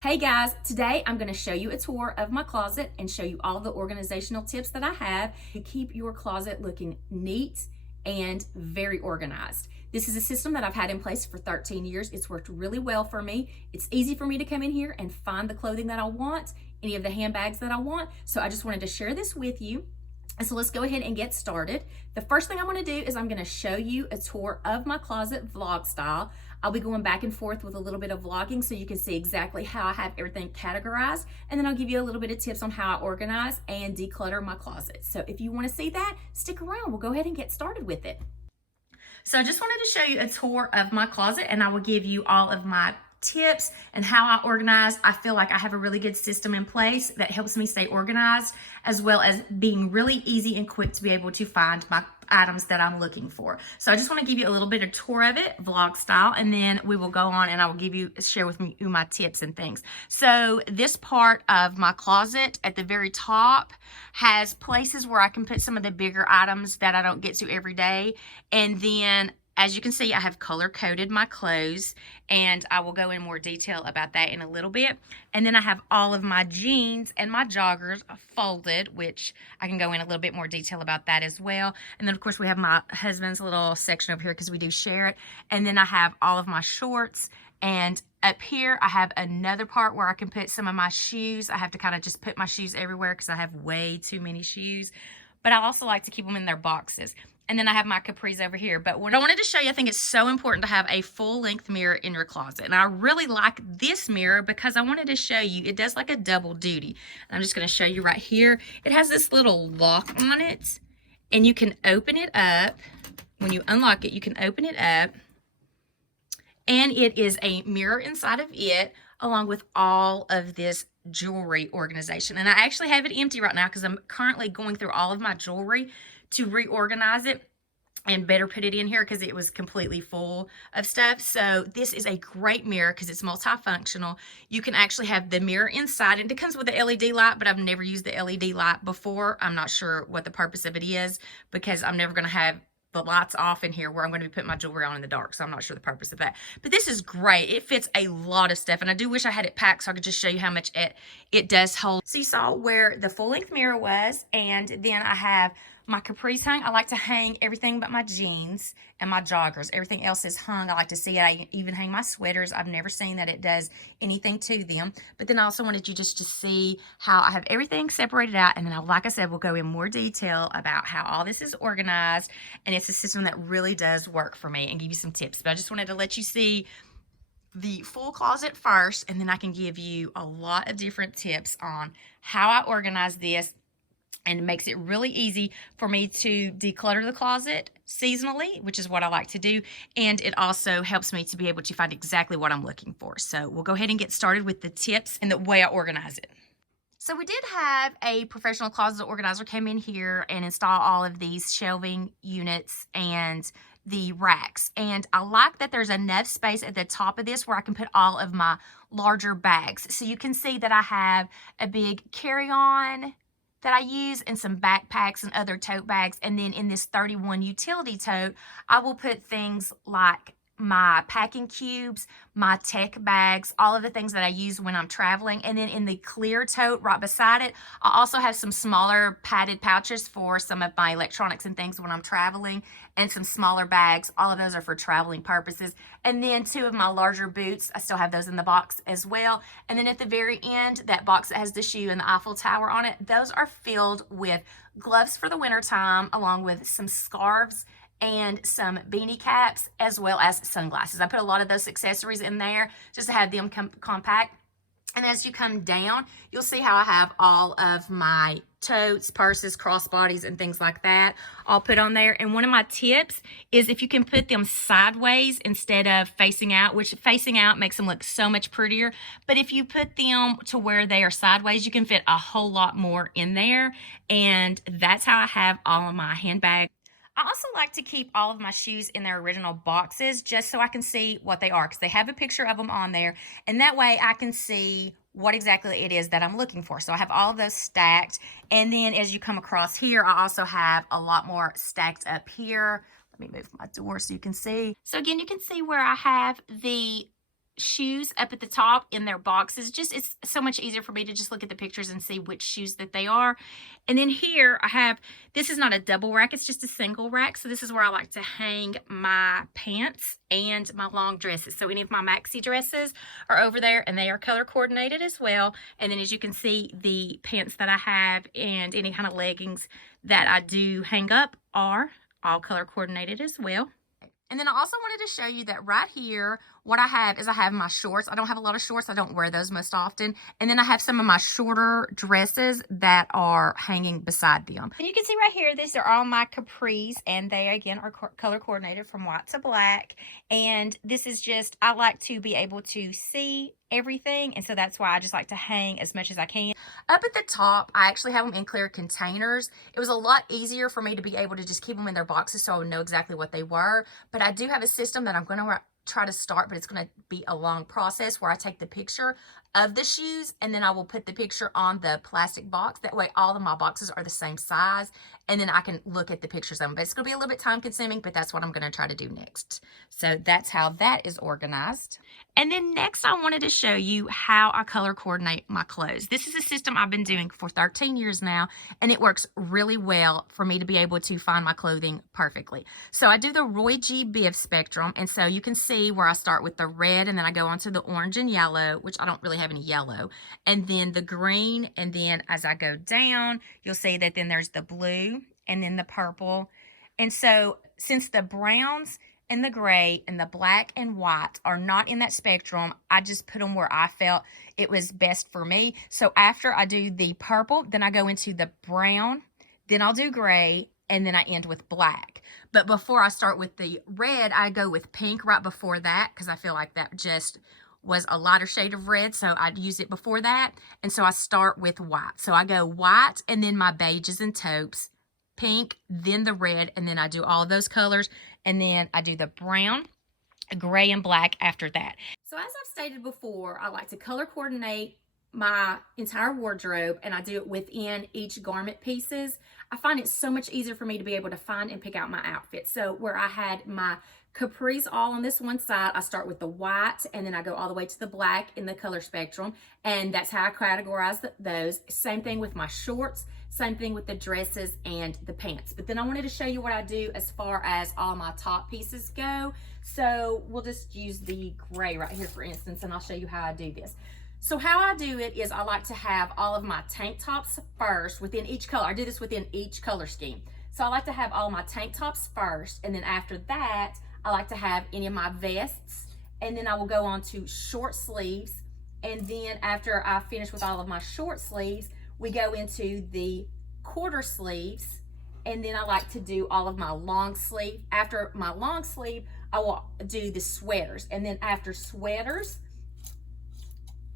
Hey guys, today I'm going to show you a tour of my closet and show you all the organizational tips that I have to keep your closet looking neat and very organized. This is a system that I've had in place for 13 years. It's worked really well for me. It's easy for me to come in here and find the clothing that I want, any of the handbags that I want. So I just wanted to share this with you. And so let's go ahead and get started. The first thing I'm going to do is I'm going to show you a tour of my closet vlog style. I'll be going back and forth with a little bit of vlogging so you can see exactly how I have everything categorized. And then I'll give you a little bit of tips on how I organize and declutter my closet. So if you want to see that, stick around. We'll go ahead and get started with it. So I just wanted to show you a tour of my closet, and I will give you all of my tips and how I organize. I feel like I have a really good system in place that helps me stay organized, as well as being really easy and quick to be able to find my items that I'm looking for. So I just want to give you a little bit of tour of it, vlog style, and then we will go on and I will share with you my tips and things. So this part of my closet at the very top has places where I can put some of the bigger items that I don't get to every day. And then as you can see, I have color coded my clothes, and I will go in more detail about that in a little bit. And then I have all of my jeans and my joggers folded, which I can go in a little bit more detail about that as well. And then of course we have my husband's little section over here because we do share it. And then I have all of my shorts, and up here I have another part where I can put some of my shoes. I have to kind of just put my shoes everywhere because I have way too many shoes, but I also like to keep them in their boxes. And then I have my capris over here. But what I wanted to show you, I think it's so important to have a full-length mirror in your closet. And I really like this mirror because I wanted to show you, it does like a double duty. And I'm just going to show you right here. It has this little lock on it, and you can open it up. When you unlock it, you can open it up. And it is a mirror inside of it, along with all of this jewelry organization. And I actually have it empty right now because I'm currently going through all of my jewelry to reorganize it and better put it in here because it was completely full of stuff. So this is a great mirror because it's multifunctional. You can actually have the mirror inside, and it comes with the LED light, but I've never used the LED light before. I'm not sure what the purpose of it is because I'm never going to have the lights off in here where I'm going to be putting my jewelry on in the dark, so I'm not sure the purpose of that. But this is great. It fits a lot of stuff, and I do wish I had it packed so I could just show you how much it does hold. So you saw where the full-length mirror was, and then I have my capris hung. I like to hang everything but my jeans and my joggers. Everything else is hung. I like to see it. I even hang my sweaters. I've never seen that it does anything to them. But then I also wanted you just to see how I have everything separated out. And then, like I said, we'll go in more detail about how all this is organized. And it's a system that really does work for me and give you some tips. But I just wanted to let you see the full closet first, and then I can give you a lot of different tips on how I organize this. And it makes it really easy for me to declutter the closet seasonally, which is what I like to do. And it also helps me to be able to find exactly what I'm looking for. So we'll go ahead and get started with the tips and the way I organize it. So we did have a professional closet organizer come in here and install all of these shelving units and the racks. And I like that there's enough space at the top of this where I can put all of my larger bags. So you can see that I have a big carry-on that I use, and some backpacks and other tote bags. And then in this 31 utility tote, I will put things like my packing cubes, my tech bags, all of the things that I use when I'm traveling. And then in the clear tote right beside it, I also have some smaller padded pouches for some of my electronics and things when I'm traveling, and some smaller bags. All of those are for traveling purposes. And then two of my larger boots, I still have those in the box as well. And then at the very end, that box that has the shoe and the Eiffel Tower on it, those are filled with gloves for the winter time, along with some scarves and some beanie caps, as well as sunglasses. I put a lot of those accessories in there just to have them compact. And as you come down, you'll see how I have all of my totes, purses, crossbodies, and things like that all put on there. And one of my tips is if you can put them sideways instead of facing out, which facing out makes them look so much prettier. But if you put them to where they are sideways, you can fit a whole lot more in there. And that's how I have all of my handbags. I also like to keep all of my shoes in their original boxes just so I can see what they are, because they have a picture of them on there, and that way I can see what exactly it is that I'm looking for. So I have all of those stacked, and then as you come across here, I also have a lot more stacked up here. Let me move my door so you can see. So again, you can see where I have the shoes up at the top in their boxes. Just, it's so much easier for me to just look at the pictures and see which shoes that they are. And then here I have, this is not a double rack, it's just a single rack. So this is where I like to hang my pants and my long dresses. So any of my maxi dresses are over there, and they are color coordinated as well. And then as you can see, the pants that I have and any kind of leggings that I do hang up are all color coordinated as well. And then I also wanted to show you that right here, what I have is I have my shorts. I don't have a lot of shorts. I don't wear those most often. And then I have some of my shorter dresses that are hanging beside them. And you can see right here, these are all my capris, and they again are color coordinated from white to black. And this is just, I like to be able to see everything, and so that's why I just like to hang as much as I can. Up at the top, I actually have them in clear containers. It was a lot easier for me to be able to just keep them in their boxes so I would know exactly what they were. But I do have a system that I'm going to try to start, but it's going to be a long process where I take the picture of the shoes and then I will put the picture on the plastic box. That way all of my boxes are the same size, and then I can look at the pictures of them. But it's going to be a little bit time consuming, but that's what I'm going to try to do next. So that's how that is organized. And then next I wanted to show you how I color coordinate my clothes. This is a system I've been doing for 13 years now, and it works really well for me to be able to find my clothing perfectly. So I do the Roy G. Biv spectrum, and so you can see where I start with the red, and then I go on to the orange and yellow, which I don't really have any yellow, and then the green, and then as I go down, you'll see that then there's the blue, and then the purple. And so since the browns and the gray and the black and white are not in that spectrum, I just put them where I felt it was best for me. So after I do the purple, then I go into the brown, then I'll do gray, and then I end with black. But before I start with the red, I go with pink right before that, because I feel like that just was a lighter shade of red, so I'd use it before that. And so I start with white. So I go white, and then my beiges and taupes, pink, then the red, and then I do all of those colors, and then I do the brown, gray, and black after that. So as I've stated before, I like to color coordinate my entire wardrobe, and I do it within each garment pieces. I find it so much easier for me to be able to find and pick out my outfit. So where I had my capris all on this one side, I start with the white, and then I go all the way to the black in the color spectrum, and that's how I categorize those. Same thing with my shorts, same thing with the dresses and the pants. But then I wanted to show you what I do as far as all my top pieces go. So we'll just use the gray right here, for instance, and I'll show you how I do this. So how I do it is I like to have all of my tank tops first within each color. I do this within each color scheme. So I like to have all my tank tops first, and then after that, I like to have any of my vests, and then I will go on to short sleeves. And then after I finish with all of my short sleeves, we go into the quarter sleeves, and then I like to do all of my long sleeve. After my long sleeve, I will do the sweaters, and then after sweaters,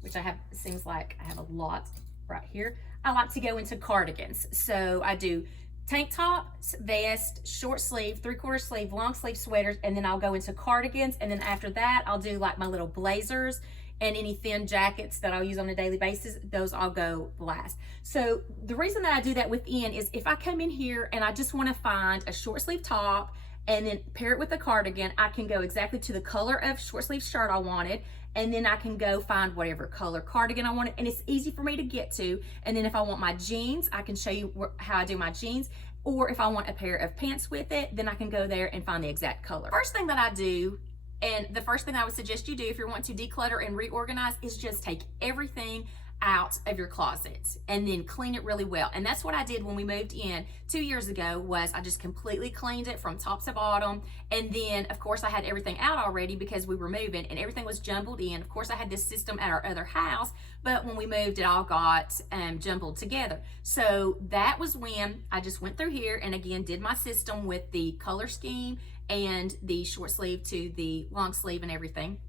which I have, it seems like I have a lot right here, I like to go into cardigans. So I do tank top, vest, short sleeve, 3/4 sleeve, long sleeve sweaters, and then I'll go into cardigans, and then after that, I'll do like my little blazers and any thin jackets that I'll use on a daily basis. Those I'll go last. So the reason that I do that within is if I come in here and I just want to find a short sleeve top and then pair it with a cardigan, I can go exactly to the color of short sleeve shirt I wanted, and then I can go find whatever color cardigan I wanted, and it's easy for me to get to. And then if I want my jeans, I can show you how I do my jeans, or if I want a pair of pants with it, then I can go there and find the exact color. First thing that I do, and the first thing I would suggest you do if you're wanting to declutter and reorganize, is just take everything out of your closet and then clean it really well. And that's what I did when we moved in 2 years ago, was I just completely cleaned it from top to bottom. And then of course I had everything out already because we were moving and everything was jumbled in. Of course I had this system at our other house, but when we moved it all got jumbled together. So that was when I just went through here and again did my system with the color scheme and the short sleeve to the long sleeve and everything.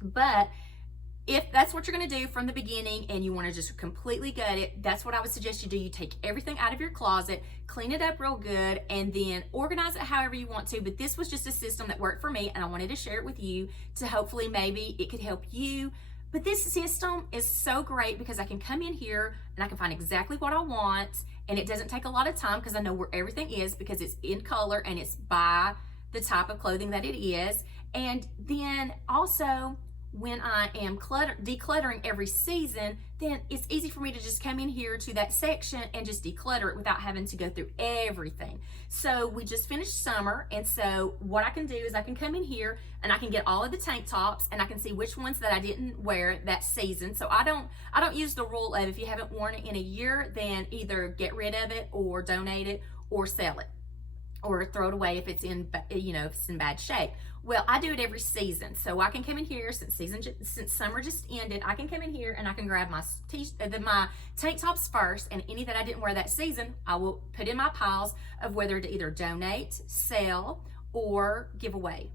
But if that's what you're going to do from the beginning and you want to just completely gut it, that's what I would suggest you do. You take everything out of your closet, clean it up real good, and then organize it however you want to. But this was just a system that worked for me, and I wanted to share it with you to hopefully maybe it could help you. But this system is so great because I can come in here and I can find exactly what I want, and it doesn't take a lot of time because I know where everything is because it's in color and it's by the type of clothing that it is. And then also, when I am decluttering every season, then it's easy for me to just come in here to that section and just declutter it without having to go through everything. So we just finished summer, and so what I can do is I can come in here and I can get all of the tank tops, and I can see which ones that I didn't wear that season. So I don't use the rule of if you haven't worn it in a year, then either get rid of it or donate it or sell it or throw it away if it's in, if it's in bad shape. Well, I do it every season, so I can come in here since summer just ended. I can come in here and I can grab my tank tops first, and any that I didn't wear that season, I will put in my piles of whether to either donate, sell, or give away,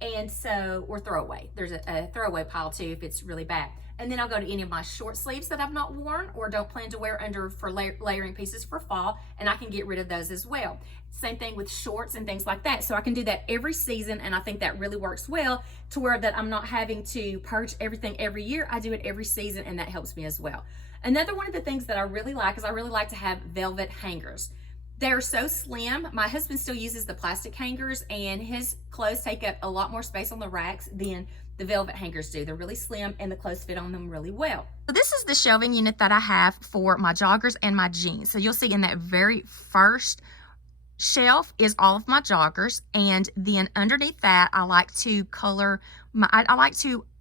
and so or throw away. There's a throwaway pile too if it's really bad. And then I'll go to any of my short sleeves that I've not worn or don't plan to wear under for layering pieces for fall, and I can get rid of those as well. Same thing with shorts and things like that. So I can do that every season, and I think that really works well to where that I'm not having to purge everything every year. I do it every season, and that helps me as well. Another one of the things that I really like is I really like to have velvet hangers. They're so slim. My husband still uses the plastic hangers, and his clothes take up a lot more space on the racks than the velvet hangers do. They're really slim, and the clothes fit on them really well. So this is the shelving unit that I have for my joggers and my jeans. So you'll see in that very first shelf is all of my joggers, and then underneath that I like to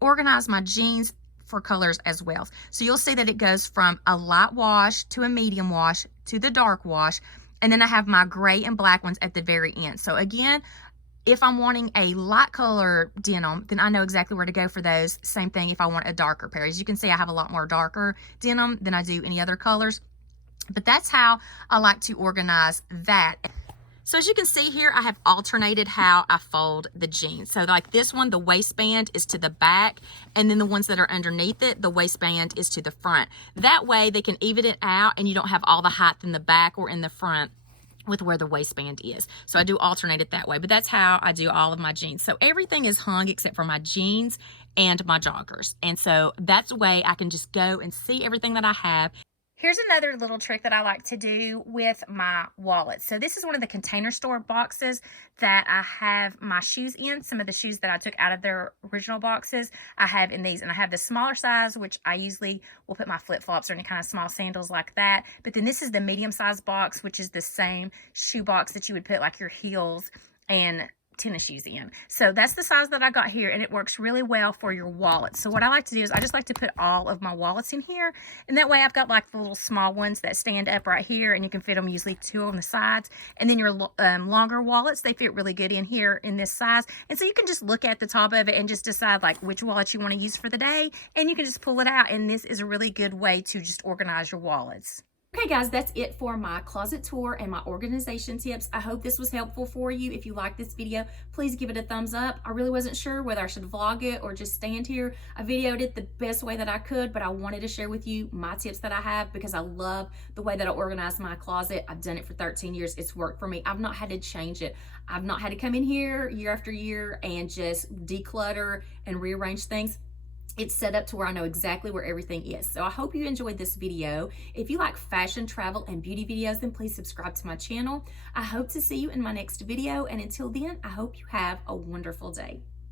organize my jeans for colors as well. So you'll see that it goes from a light wash to a medium wash to the dark wash, and then I have my gray and black ones at the very end. So again, if I'm wanting a light color denim, then I know exactly where to go for those. Same thing if I want a darker pair. As you can see, I have a lot more darker denim than I do any other colors, but that's how I like to organize that. So as you can see here, I have alternated how I fold the jeans. So like this one, the waistband is to the back, and then the ones that are underneath it, the waistband is to the front. That way they can even it out, and you don't have all the height in the back or in the front with where the waistband is. So I do alternate it that way, but that's how I do all of my jeans. So everything is hung except for my jeans and my joggers. And so that's a way I can just go and see everything that I have. Here's another little trick that I like to do with my wallet. So this is one of the Container Store boxes that I have my shoes in. Some of the shoes that I took out of their original boxes, I have in these. And I have the smaller size, which I usually will put my flip-flops or any kind of small sandals like that. But then this is the medium size box, which is the same shoe box that you would put like your heels and tennis shoes in. So that's the size that I got here, and it works really well for your wallet. So what I like to do is I just like to put all of my wallets in here, and that way I've got like the little small ones that stand up right here, and you can fit them usually 2 on the sides, and then your longer wallets, they fit really good in here in this size. And so you can just look at the top of it and just decide like which wallet you want to use for the day, and you can just pull it out, and this is a really good way to just organize your wallets. Okay guys, that's it for my closet tour and my organization tips. I hope this was helpful for you. If you like this video, please give it a thumbs up. I really wasn't sure whether I should vlog it or just stand here. I videoed it the best way that I could, but I wanted to share with you my tips that I have because I love the way that I organize my closet. I've done it for 13 years. It's worked for me. I've not had to change it. I've not had to come in here year after year and just declutter and rearrange things. It's set up to where I know exactly where everything is. So I hope you enjoyed this video. If you like fashion, travel, and beauty videos, then please subscribe to my channel. I hope to see you in my next video. And until then, I hope you have a wonderful day.